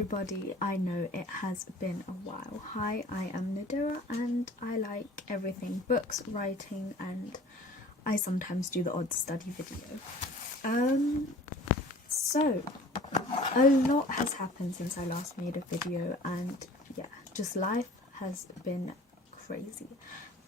everybody, I know it has been a while. Hi, I am Nadira and I like everything books, writing, and I sometimes do the odd study video. So a lot has happened since I last made a video, and yeah, just life has been crazy.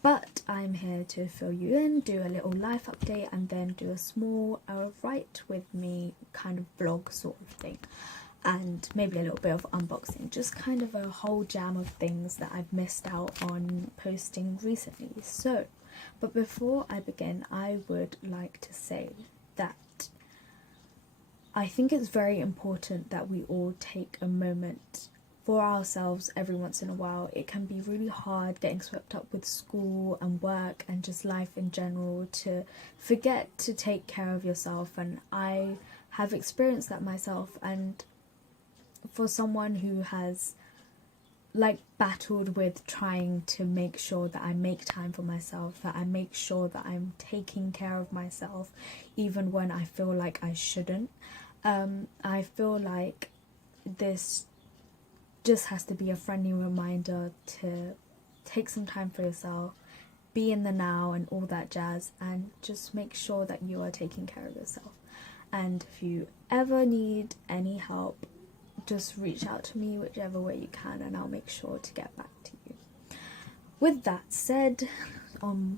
But I'm here to fill you in, do a little life update, and then do a small write with me kind of vlog sort of thing. And maybe a little bit of unboxing, just kind of a whole jam of things that I've missed out on posting recently. So, but before I begin, I would like to say that I think it's very important that we all take a moment for ourselves every once in a while. It can be really hard getting swept up with school and work and just life in general to forget to take care of yourself, and I have experienced that myself. And for someone who has battled with trying to make sure that I make time for myself, that I make sure that I'm taking care of myself even when I feel like I shouldn't, I feel like this just has to be a friendly reminder to take some time for yourself, be in the now and all that jazz, and just make sure that you are taking care of yourself. And if you ever need any help, just reach out to me whichever way you can and I'll make sure to get back to you. With that said,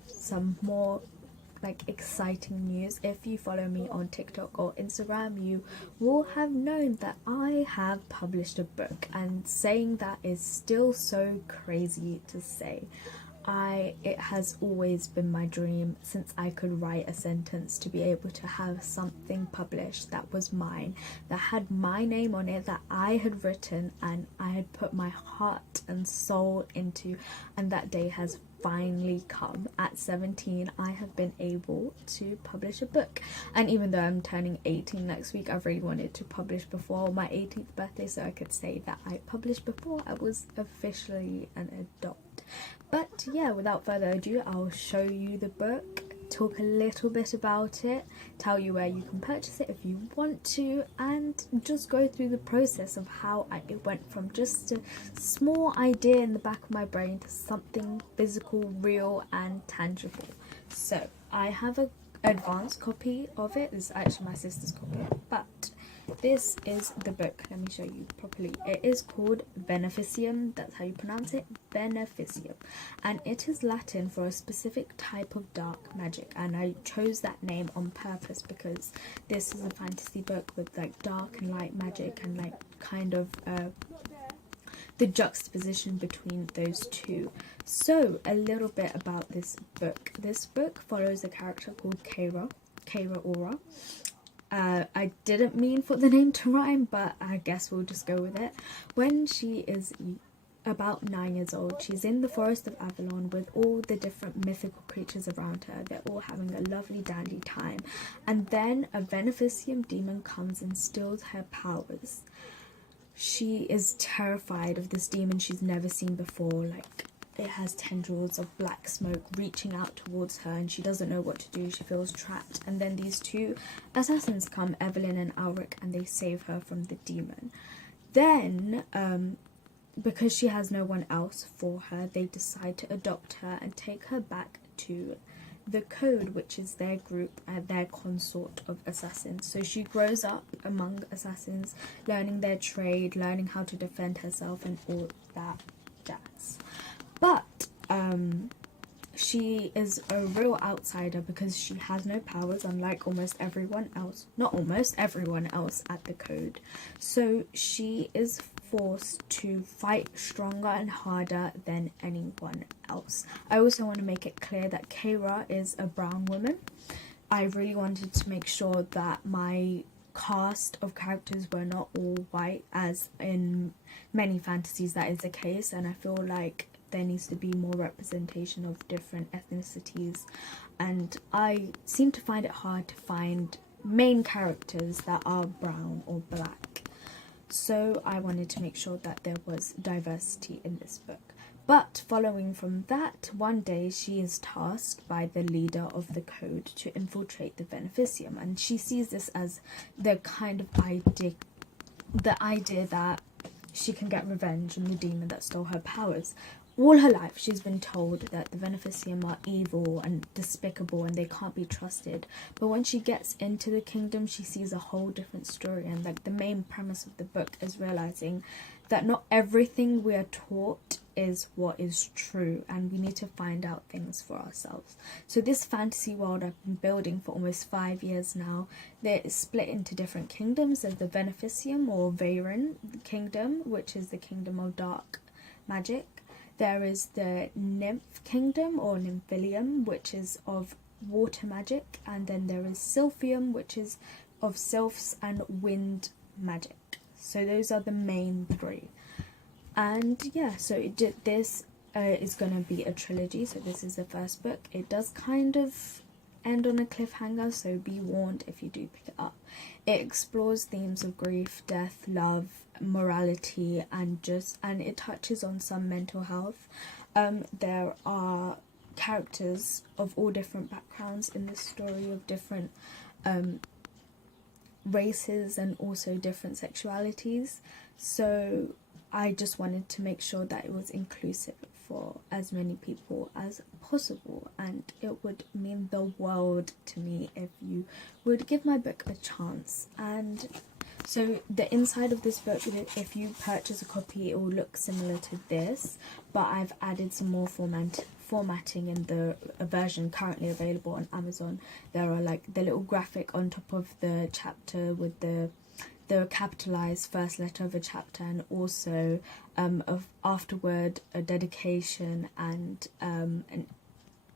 some more exciting news. If you follow me on TikTok or Instagram, you will have known that I have published a book, and saying that is still so crazy to say. It has always been my dream since I could write a sentence to be able to have something published that was mine, that had my name on it, that I had written and I had put my heart and soul into, and that day has finally come. At 17, I have been able to publish a book, and even though I'm turning 18 next week, I've really wanted to publish before my 18th birthday so I could say that I published before I was officially an adult. But yeah, without further ado, I'll show you the book, talk a little bit about it, tell you where you can purchase it if you want to, and just go through the process of how it went from just a small idea in the back of my brain to something physical, real and tangible. So I have an advanced copy of it. This is actually my sister's copy, but this is the book. Let me show you properly. It is called Beneficium. That's how you pronounce it, Beneficium, and it is Latin for a specific type of dark magic, and I chose that name on purpose because this is a fantasy book with dark and light magic and kind of the juxtaposition between those two. So a little bit about this book. This book follows a character called Keira Aura. I didn't mean for the name to rhyme, but I guess we'll just go with it. When she is about 9 years old, she's in the forest of Avalon with all the different mythical creatures around her. They're all having a lovely dandy time, and then a Beneficium demon comes and steals her powers. She is terrified of this demon she's never seen before. It has tendrils of black smoke reaching out towards her, and she doesn't know what to do. She feels trapped, and then these two assassins come, Evelyn and Alric, and they save her from the demon. Then because she has no one else for her, they decide to adopt her and take her back to the Code, which is their group, their consort of assassins. So she grows up among assassins, learning their trade, learning how to defend herself and all that jazz. But she is a real outsider because she has no powers, unlike almost everyone else. Not almost, everyone else at the Code. So she is forced to fight stronger and harder than anyone else. I also want to make it clear that Keira is a brown woman. I really wanted to make sure that my cast of characters were not all white, as in many fantasies that is the case, and I feel like there needs to be more representation of different ethnicities, and I seem to find it hard to find main characters that are brown or black. So I wanted to make sure that there was diversity in this book. But following from that, one day she is tasked by the leader of the Code to infiltrate the Beneficium, and she sees this as the kind of idea that she can get revenge on the demon that stole her powers. All her life she's been told that the Beneficium are evil and despicable and they can't be trusted, but when she gets into the kingdom she sees a whole different story. And like the main premise of the book is realizing that not everything we are taught is what is true, and we need to find out things for ourselves. So this fantasy world I've been building for almost 5 years now, they're split into different kingdoms. There's the Beneficium or Veyron kingdom, which is the kingdom of dark magic. There is the Nymph Kingdom or Nymphilium, which is of water magic, and then there is Sylphium, which is of sylphs and wind magic. So those are the main three. And yeah, so this is going to be a trilogy, so this is the first book. It does kind of end on a cliffhanger, so be warned if you do pick it up. It explores themes of grief, death, love, morality, and it touches on some mental health. There are characters of all different backgrounds in this story, of different races and also different sexualities, so I just wanted to make sure that it was inclusive for as many people as possible, and it would mean the world to me if you would give my book a chance. And so the inside of this book, if you purchase a copy, it will look similar to this, but I've added some more formatting in the version currently available on Amazon. There are like the little graphic on top of the chapter with the capitalized first letter of a chapter, and also afterward a dedication and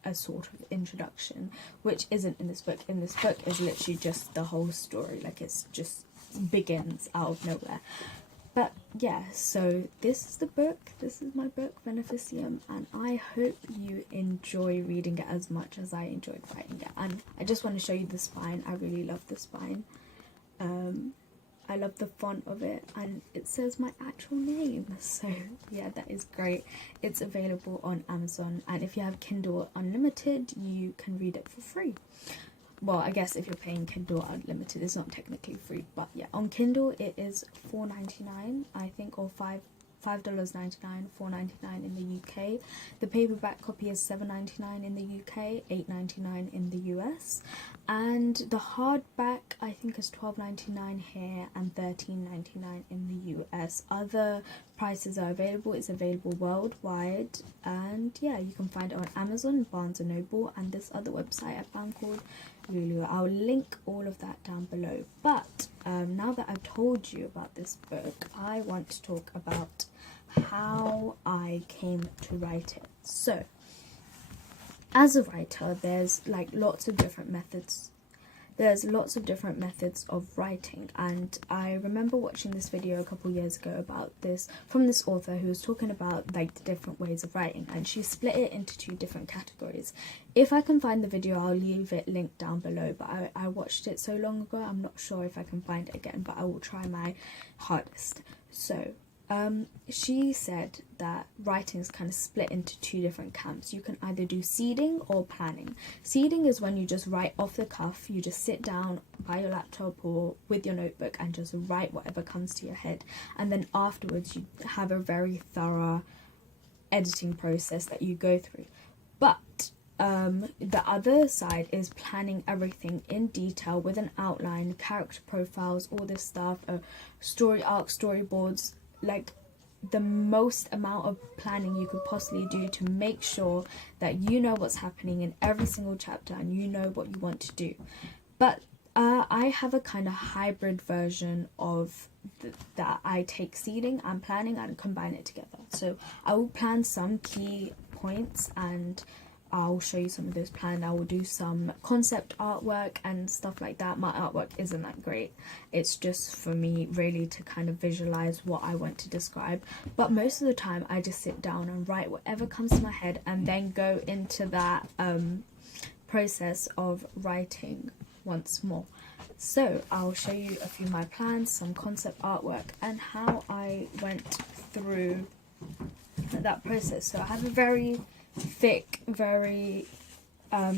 a sort of introduction, which isn't in this book. In this book is literally just the whole story, like it's just begins out of nowhere. But yeah, so this is the book, this is my book Beneficium, and I hope you enjoy reading it as much as I enjoyed writing it. And I just want to show you the spine. I really love the spine. I love the font of it, and it says my actual name, so yeah, that is great. It's available on Amazon, and if you have Kindle Unlimited you can read it for free. Well, I guess if you're paying Kindle Unlimited it's not technically free, but yeah, on Kindle it is $4.99 I think, or $5.99, $4.99 in the UK. The paperback copy is $7.99 in the UK, $8.99 in the US, and the hardback I think is $12.99 here and $13.99 in the US. Other prices are available. It's available worldwide, and yeah, you can find it on Amazon, Barnes & Noble, and this other website I found called Lulu. I'll link all of that down below. But now that I've told you about this book, I want to talk about how I came to write it. So as a writer, there's like lots of different methods. There's lots of different methods of writing, and I remember watching this video a couple years ago about this from this author who was talking about like the different ways of writing, and she split it into 2 different categories. If I can find the video I'll leave it linked down below, but I watched it so long ago I'm not sure if I can find it again, but I will try my hardest. So she said that writing is kind of split into 2 different camps. You can either do seeding or planning. Seeding is when you just write off the cuff. You just sit down by your laptop or with your notebook and just write whatever comes to your head, and then afterwards you have a very thorough editing process that you go through. But the other side is planning everything in detail with an outline, character profiles, all this stuff, story arc, storyboards, like the most amount of planning you could possibly do to make sure that you know what's happening in every single chapter and you know what you want to do. But I have a kind of hybrid version of that. I take seeding and planning and combine it together. So I will plan some key points and I'll show you some of those planned. I will do some concept artwork and stuff like that. My artwork isn't that great. It's just for me really to kind of visualize what I want to describe. But most of the time I just sit down and write whatever comes to my head and then go into that process of writing once more. So I'll show you a few of my plans, some concept artwork, and how I went through that process. So I have a very thick, very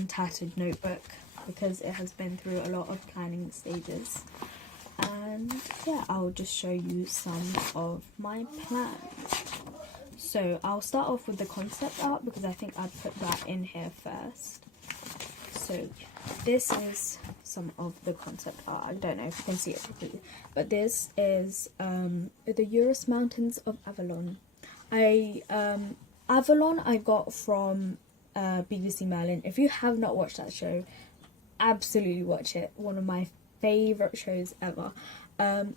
tattered notebook because it has been through a lot of planning stages. And yeah, I'll just show you some of my plans. So I'll start off with the concept art because I think I put that in here first. So this is some of the concept art. I don't know if you can see it properly, but this is the Urus Mountains of Avalon. Avalon I got from BBC Merlin. If you have not watched that show, absolutely watch it. One of my favorite shows ever.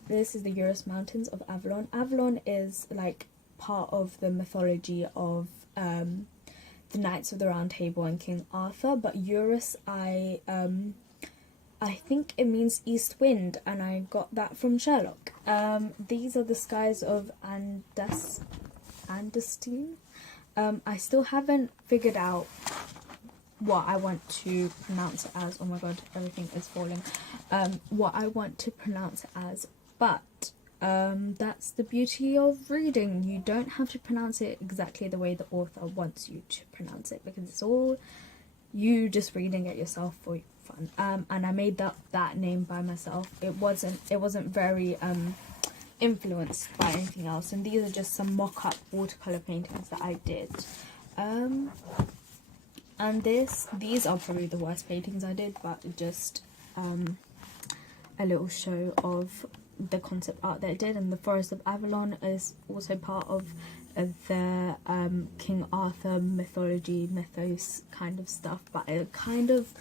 This is the Urus Mountains of Avalon. Avalon is like part of the mythology of the Knights of the Round Table and King Arthur, but Urus, I think it means east wind, and I got that from Sherlock. These are the skies of Andestein. I still haven't figured out what I want to pronounce it as. Oh my god, everything is falling. What I want to pronounce it as, but that's the beauty of reading. You don't have to pronounce it exactly the way the author wants you to pronounce it, because it's all you just reading it yourself for fun. And I made that name by myself. It wasn't very influenced by anything else, and these are just some mock-up watercolor paintings that I did. And these are probably the worst paintings I did, but just a little show of the concept art that I did. And the Forest of Avalon is also part of the King Arthur mythos kind of stuff, but it kind of,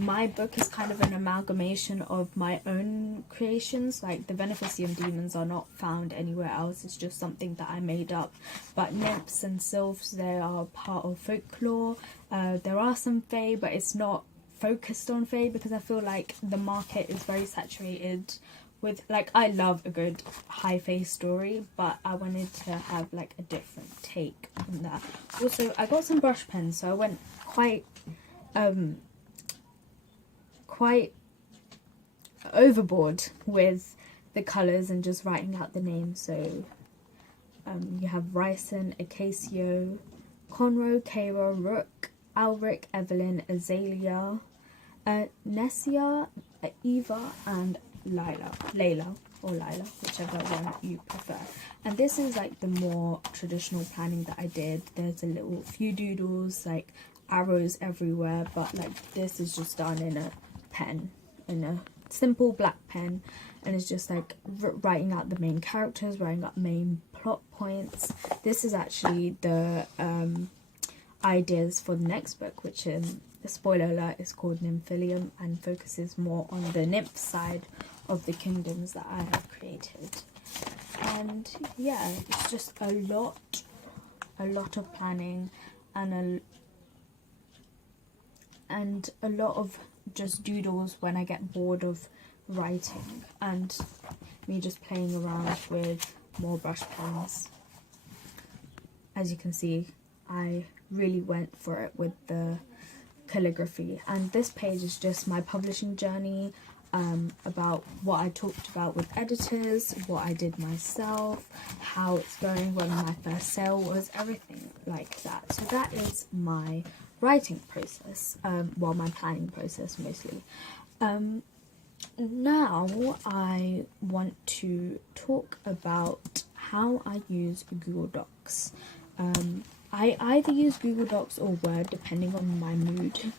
my book is kind of an amalgamation of my own creations. Like the Beneficium demons are not found anywhere else, it's just something that I made up. But nymphs and sylphs, they are part of folklore. There are some fae, but it's not focused on fae because I feel like the market is very saturated with, like, I love a good high fae story, but I wanted to have like a different take on that. Also, I got some brush pens, so I went quite overboard with the colours and just writing out the names. So you have Ryson, Acacio, Conroe, Cairo, Rook, Alric, Evelyn, Azalea, Nessia, Eva, and Layla, whichever one you prefer. And this is like the more traditional planning that I did. There's a little few doodles, like arrows everywhere, but like this is just done in a pen, in a simple black pen, and it's just like writing out the main characters, writing out main plot points. This is actually the ideas for the next book, which in the spoiler alert is called Nymphilium and focuses more on the nymph side of the kingdoms that I have created. And yeah, it's just a lot of planning and a lot of just doodles when I get bored of writing, and me just playing around with more brush pens. As you can see, I really went for it with the calligraphy, and this page is just my publishing journey, about what I talked about with editors, what I did myself, how it's going, when my first sale was, everything like that. So that is my writing process, well, my planning process mostly. Now I want to talk about how I use Google Docs. I either use Google Docs or Word depending on my mood.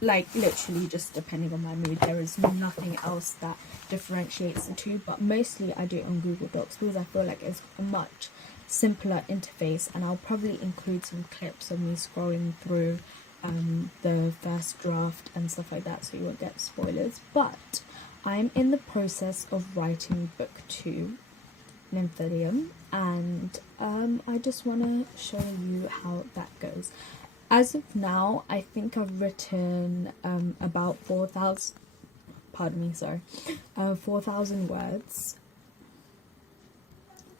Like literally just depending on my mood. There is nothing else that differentiates the two, but mostly I do it on Google Docs because I feel like it's a much simpler interface, and I'll probably include some clips of me scrolling through the first draft and stuff like that, so you won't get spoilers. But I'm in the process of writing book 2, Nymphilium, and I just want to show you how that goes. As of now, I think I've written about 4,000 words.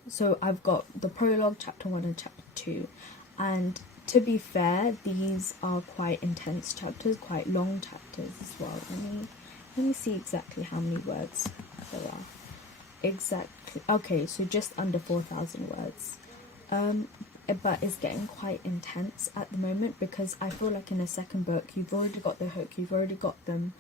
So I've got the prologue, chapter 1 and chapter 2, and to be fair, these are quite intense chapters, quite long chapters as well. Let me see exactly how many words there are. Exactly, okay, so just under 4,000 words. But it's getting quite intense at the moment because I feel like in a second book you've already got the hook, you've already got them